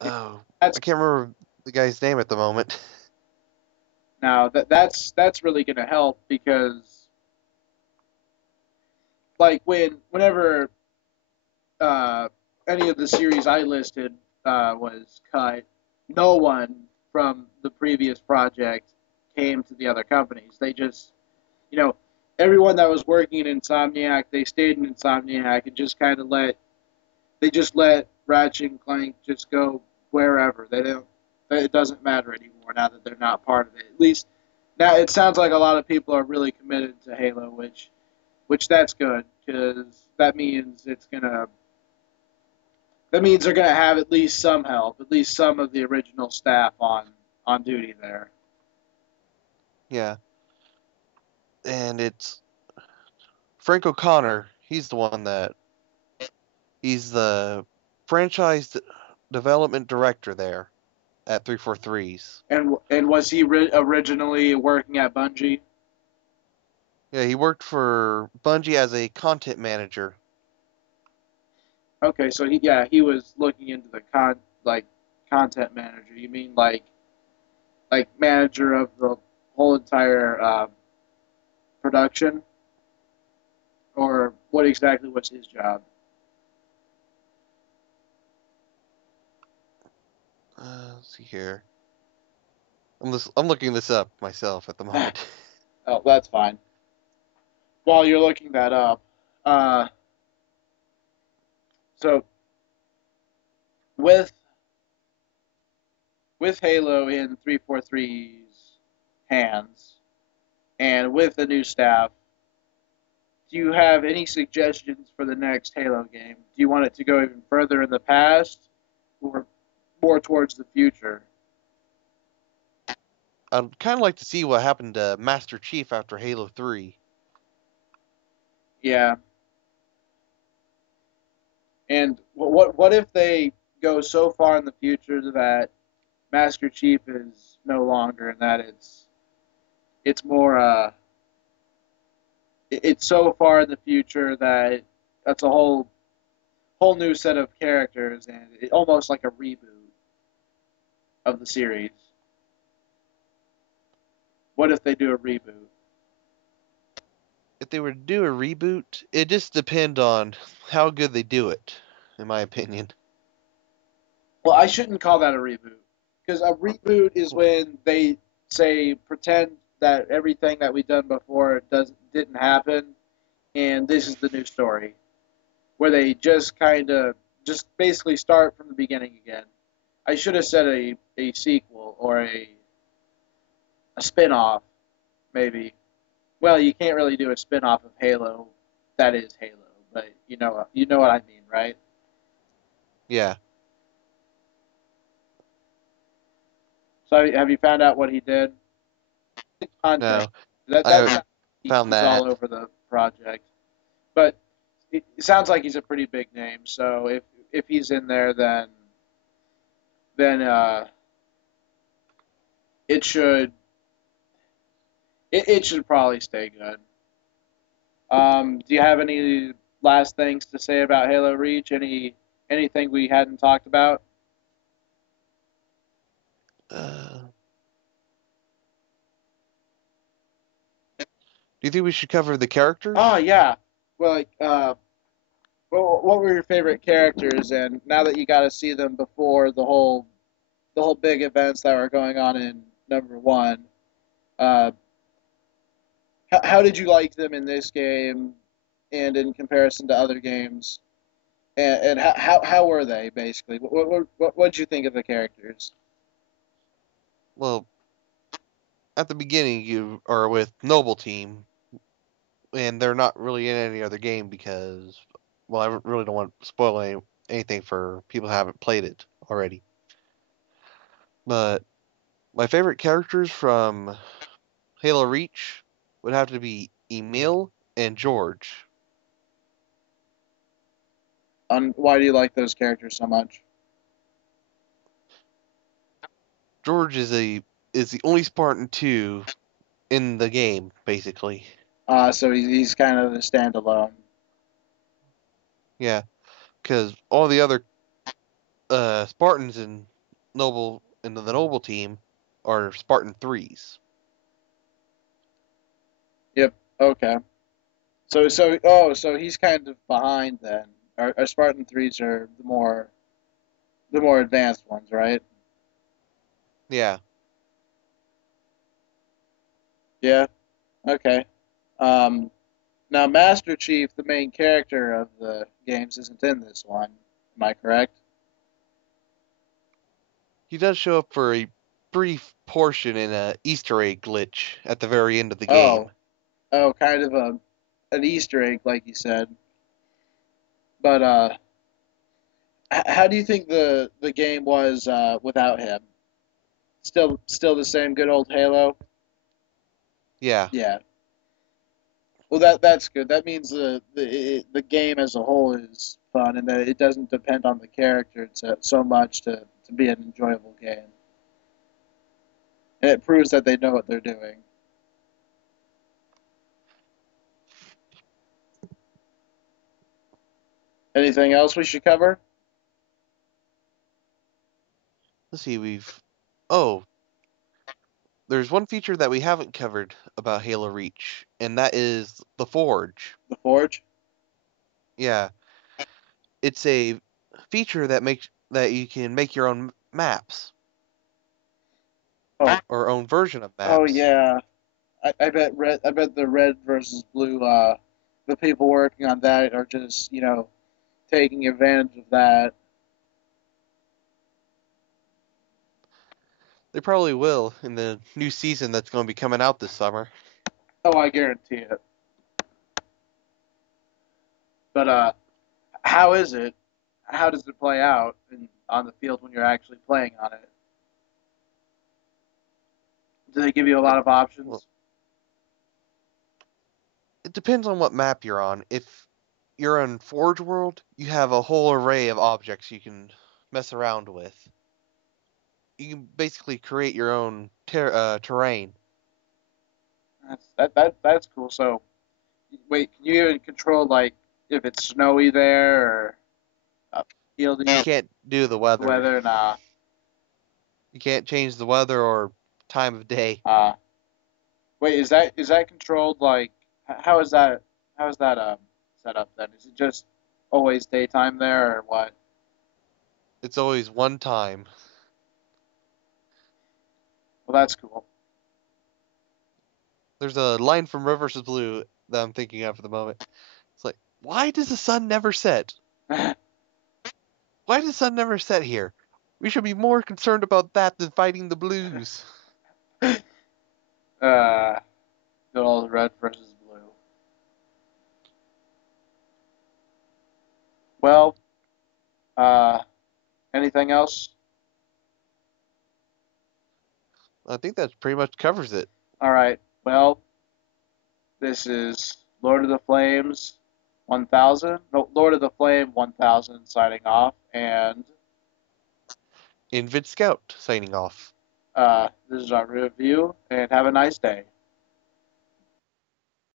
Oh, That's I can't remember the guy's name at the moment. now that's really going to help because like whenever uh, any of the series I listed was cut, no one from the previous project came to the other companies. They just, you know, everyone that was working in Insomniac, they stayed in Insomniac and just kind of they just let Ratchet and Clank just go wherever. They don't. It doesn't matter anymore now that they're not part of it. At least now it sounds like a lot of people are really committed to Halo, which that's good because that means it's gonna that means they're going to have at least some help, at least some of the original staff on duty there. Yeah, and it's Frank O'Connor. He's the franchise development director there at 343's. And was he originally working at Bungie? Yeah, he worked for Bungie as a content manager. Okay, so he was looking into the like content manager. You mean like manager of the whole entire production, or what exactly was his job? Let's see here. I'm looking this up myself at the moment. Oh, that's fine. While you're looking that up, uh, so with with Halo in 343's hands, and with the new staff, do you have any suggestions for the next Halo game? Do you want it to go even further in the past or more towards the future? I'd kind of like to see what happened to Master Chief after Halo 3. Yeah. And what if they go so far in the future that Master Chief is no longer and that it's more it's so far in the future that that's a whole new set of characters and it almost like a reboot of the series. What if they do a reboot? If they were to do a reboot, it just depends on how good they do it, in my opinion. Well, I shouldn't call that a reboot because a reboot is when they say pretend that everything that we've done before didn't happen, and this is the new story where they just kind of just basically start from the beginning again. I should have said a sequel or a spin off maybe. Well, you can't really do a spin off of Halo. That is Halo, but you know what I mean, right? Yeah, So have you found out what he did? Context. no, I That's found he's all that. over the project, but it sounds like he's a pretty big name. So if he's in there, then it should it should probably stay good. Do you have any last things to say about Halo Reach? Anything we hadn't talked about? Do you think we should cover the characters? Oh yeah. Well, what were your favorite characters? And now that you got to see them before the whole big events that were going on in number one, uh, how did you like them in this game and in comparison to other games? And how were they basically? What did you think of the characters? Well, at the beginning, you are with Noble Team, and they're not really in any other game because, well, I really don't want to spoil anything for people who haven't played it already. But my favorite characters from Halo Reach would have to be Emil and George. On why do you like those characters so much? George is the only Spartan 2 in the game, basically. So he's kind of a standalone. Yeah, because all the other Spartans in the Noble team are Spartan 3s. Yep. Okay. So he's kind of behind then. Our Spartan threes are the more advanced ones, right? Yeah. Yeah. Okay. Um, Now Master Chief, the main character of the games, isn't in this one. Am I correct? He does show up for a brief portion in a Easter egg glitch at the very end of the game. Oh, kind of an Easter egg, like you said. But how do you think the game was without him? Still the same good old Halo. Yeah. Yeah. Well, that's good. That means the game as a whole is fun, and that it doesn't depend on the character so much to be an enjoyable game. And it proves that they know what they're doing. Anything else we should cover? Let's see, oh, there's one feature that we haven't covered about Halo Reach, and that is the Forge. The Forge. Yeah. It's a feature that you can make your own maps Oh, or own version of oh maps. yeah. I bet the red versus blue the people working on that are just, taking advantage of that. They probably will in the new season that's going to be coming out this summer. Oh, I guarantee it. But how is it? How does it play out on the field when you're actually playing on it? Do they give you a lot of Well, options? it depends on what map you're on. If you're on Forge World, you have a whole array of objects you can mess around with. You can basically create your own terrain. That's cool. So wait, can you even control like if it's snowy there or You fieldy can't do the weather. weather? Nah. You can't change the weather or time of day. Wait, is that controlled like how is that set up then? Is it just always daytime there or what? It's always one time. Well, that's cool. There's a line from Red vs. Blue that I'm thinking of at the moment. It's like, why does the sun never set? Why does the sun never set here? We should be more concerned about that than fighting the blues. uh, Good old red versus blue. Well, uh, anything else? I think that pretty much covers it. All right. Well, this is Lord of the Flames 1000. No, Lord of the Flame 1000 signing off, and Invid Scout signing off. this is our review. And have a nice day.